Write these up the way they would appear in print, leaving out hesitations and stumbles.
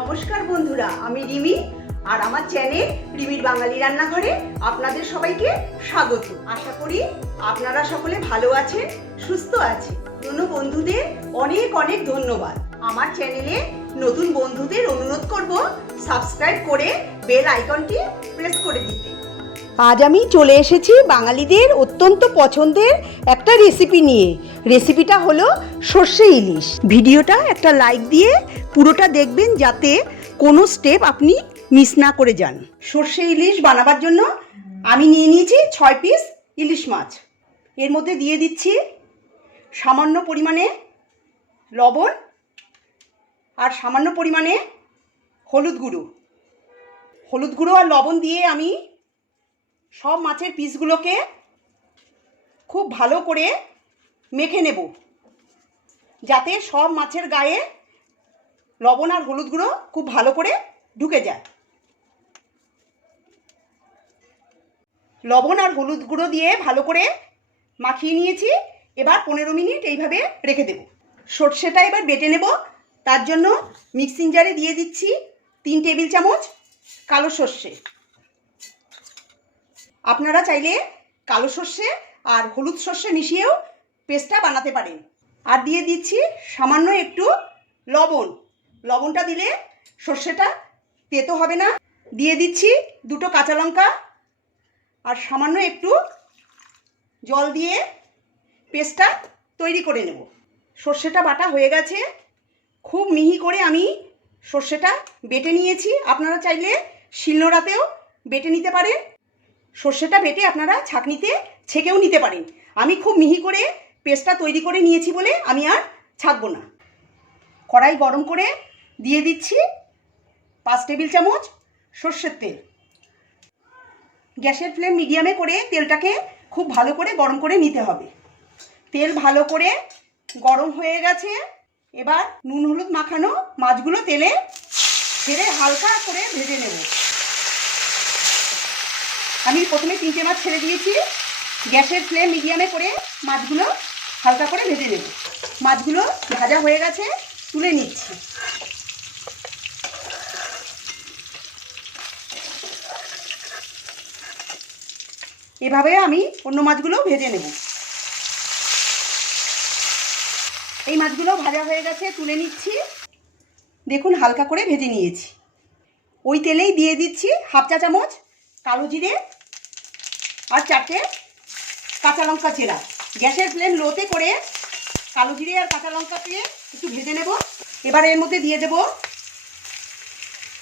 নমস্কার বন্ধুরা, আমি রিমি আর আমার চ্যানেল রিমির বাঙালি রান্নাঘরে আপনাদের সবাইকে স্বাগত। আশা করি আপনারা সকলে ভালো আছেন, সুস্থ আছেন। পুরনো বন্ধুদের অনেক অনেক ধন্যবাদ। আমার চ্যানেলে নতুন বন্ধুদের অনুরোধ করব সাবস্ক্রাইব করে বেল আইকনটি প্রেস করে দিতে। আজ আমি চলে এসেছি বাঙালিদের অত্যন্ত পছন্দের একটা রেসিপি নিয়ে। রেসিপিটা হলো সর্ষে ইলিশ। ভিডিওটা একটা লাইক দিয়ে পুরোটা দেখবেন যাতে কোনো স্টেপ আপনি মিস না করে যান। সর্ষে ইলিশ বানাবার জন্য আমি নিয়ে নিয়েছি 6 পিস ইলিশ মাছ। এর মধ্যে দিয়ে দিচ্ছি সামান্য পরিমাণে লবণ আর সামান্য পরিমাণে হলুদ গুঁড়ো আর লবণ দিয়ে আমি সব মাছের পিসগুলোকে খুব ভালো করে মেখে নেব, যাতে সব মাছের গায়ে লবণ আর হলুদ গুঁড়ো খুব ভালো করে ঢুকে যায়। লবণ আর হলুদ গুঁড়ো দিয়ে ভালো করে মাখিয়ে নিয়েছি। এবার 15 মিনিট এইভাবে রেখে দেব। সর্ষেটা এবার বেটে নেব। তার জন্য মিক্সিং জারে দিয়ে দিচ্ছি 3 টেবিল চামচ কালো সর্ষে। আপনারা চাইলে কালো সর্ষে আর হলুদ সর্ষে মিশিয়েও পেস্টটা বানাতে পারেন। আর দিয়ে দিচ্ছি সামান্য একটু লবণটা দিলে সর্ষেটা তেতো হবে না। দিয়ে দিচ্ছি 2টো কাঁচা লঙ্কা আর সামান্য একটু জল দিয়ে পেস্টটা তৈরি করে নেব। সর্ষেটা বাটা হয়ে গেছে। খুব মিহি করে আমি সর্ষেটা বেটে নিয়েছি। আপনারা চাইলে শিলনোড়াতেও বেটে নিতে পারেন। সর্ষেটা বেটে আপনারা ছাঁকনিতে ছেঁকেও নিতে পারেন। আমি খুব মিহি করে পেস্টটা তৈরি করে নিয়েছি বলে আমি আর ছাঁকবো না। কড়াই গরম করে দিয়ে দিচ্ছি 5 টেবিল চামচ সর্ষের তেল। গ্যাসের ফ্লেম মিডিয়ামে করে তেলটাকে খুব ভালো করে গরম করে নিতে হবে। তেল ভালো করে গরম হয়ে গেছে। এবার নুন হলুদ মাখানো মাছগুলো তেলে ছেড়ে হালকা করে ভেজে নেব। আমি প্রথমে 3টে মাছ ছেড়ে দিয়েছি। গ্যাসের ফ্লেম মিডিয়ামে করে মাছগুলো হালকা করে ভেজে নেব। মাছগুলো ভাজা হয়ে গেছে, তুলে নিচ্ছি। এভাবে আমি অন্য মাছগুলো ভেজে নেব। এই মাছগুলো ভাজা হয়ে গেছে, তুলে নিচ্ছি। দেখুন হালকা করে ভেজে নিয়েছি। ওই তেলেই দিয়ে দিচ্ছি 1/2 চা চামচ কালো জিরে আর 4টে কাঁচা লঙ্কা চেরা। গ্যাসের ফ্লেম লোতে করে কালো জিরে আর কাঁচা লঙ্কাকে একটু ভেজে নেব। এবার এর মধ্যে দিয়ে দেব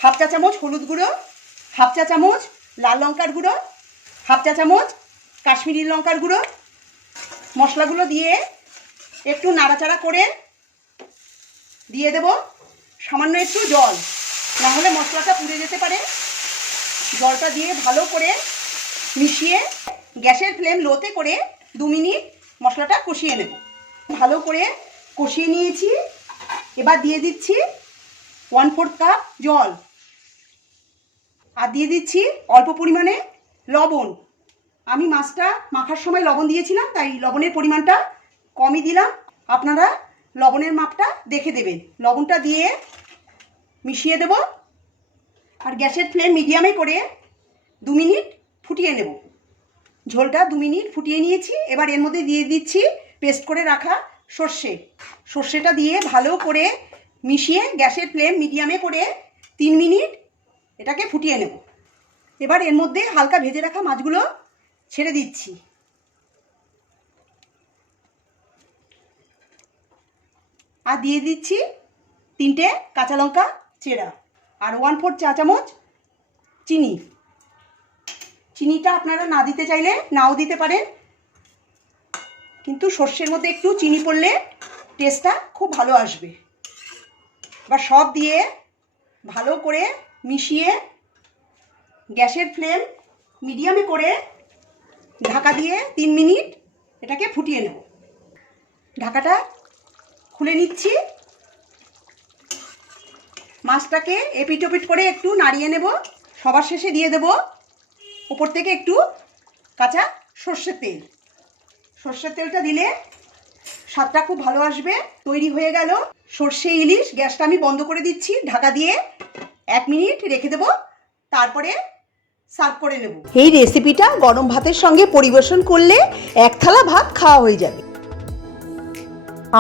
1/2 চা চামচ হলুদ গুঁড়ো, 1/2 চা চামচ লাল লঙ্কার গুঁড়ো, 1/2 চা চামচ কাশ্মীরি লঙ্কার গুঁড়ো। মশলাগুলো দিয়ে একটু নাড়াচাড়া করে দিয়ে দেব সামান্য একটু জল, না হলে মশলাটা পুড়ে যেতে পারে। জলটা দিয়ে ভালো করে মিশিয়ে গ্যাসের ফ্লেম লোতে করে 2 মিনিট মশলাটা কষিয়ে নেব। ভালো করে কষিয়ে নিয়েছি। এবার দিয়ে দিচ্ছি 1/4 কাপ জল আর দিয়ে দিচ্ছি অল্প পরিমাণে লবণ। আমি মাছটা মাখার সময় লবণ দিয়েছিলাম, তাই লবণের পরিমাণটা কমই দিলাম। আপনারা লবণের মাপটা দেখে দেবেন। লবণটা দিয়ে মিশিয়ে দেব আর গ্যাসের ফ্লেম মিডিয়ামে করে 2 মিনিট ফুটিয়ে নেব। ঝোলটা 2 মিনিট ফুটিয়ে নিয়েছি। এবার এর মধ্যে দিয়ে দিচ্ছি পেস্ট করে রাখা সর্ষেটা দিয়ে ভালো করে মিশিয়ে গ্যাসের ফ্লেম মিডিয়ামে করে 3 মিনিট এটাকে ফুটিয়ে নেব। এবার এর মধ্যে হালকা ভেজে রাখা মাছগুলো ছেড়ে দিচ্ছি। আর দিয়ে দিচ্ছি 3টে কাঁচা লঙ্কা চেরা আর 1/4 চা চামচ চিনি। চিনিটা আপনারা না দিতে চাইলে নাও দিতে পারেন, কিন্তু সর্ষের মধ্যে একটু চিনি পড়লে টেস্টটা খুব ভালো আসবে। এবার সব দিয়ে ভালো করে মিশিয়ে গ্যাসের ফ্লেম মিডিয়ামে করে ঢাকা দিয়ে 3 মিনিট এটাকে ফুটিয়ে নেব। ঢাকাটা খুলে নিচ্ছি। মাছটাকে এপিট ওপিট করে একটু নাড়িয়ে নেব। সবার শেষে দিয়ে দেব উপর থেকে একটু কাঁচা সর্ষের তেলটা দিলে স্বাদটা খুব ভালো আসবে। তৈরি হয়ে গেল সর্ষে ইলিশ। গ্যাসটা আমি বন্ধ করে দিচ্ছি, ঢাকা দিয়ে 1 মিনিট রেখে দেবো, তারপরে সার্ভ করে নেব। এই রেসিপিটা গরম ভাতের সঙ্গে পরিবেশন করলে 1 থালা ভাত খাওয়া হয়ে যাবে।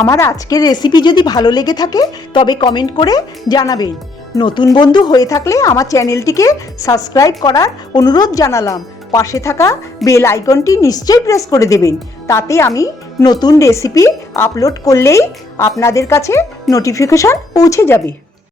আমার আজকের রেসিপি যদি ভালো লেগে থাকে তবে কমেন্ট করে জানাবেন। নতুন বন্ধু হয়ে থাকলে আমার চ্যানেলটিকে সাবস্ক্রাইব করার অনুরোধ জানালাম। পাশে থাকা বেল আইকনটি নিশ্চয়ই প্রেস করে দেবেন, তাতে আমি নতুন রেসিপি আপলোড করলেই আপনাদের কাছে নোটিফিকেশন পৌঁছে যাবে।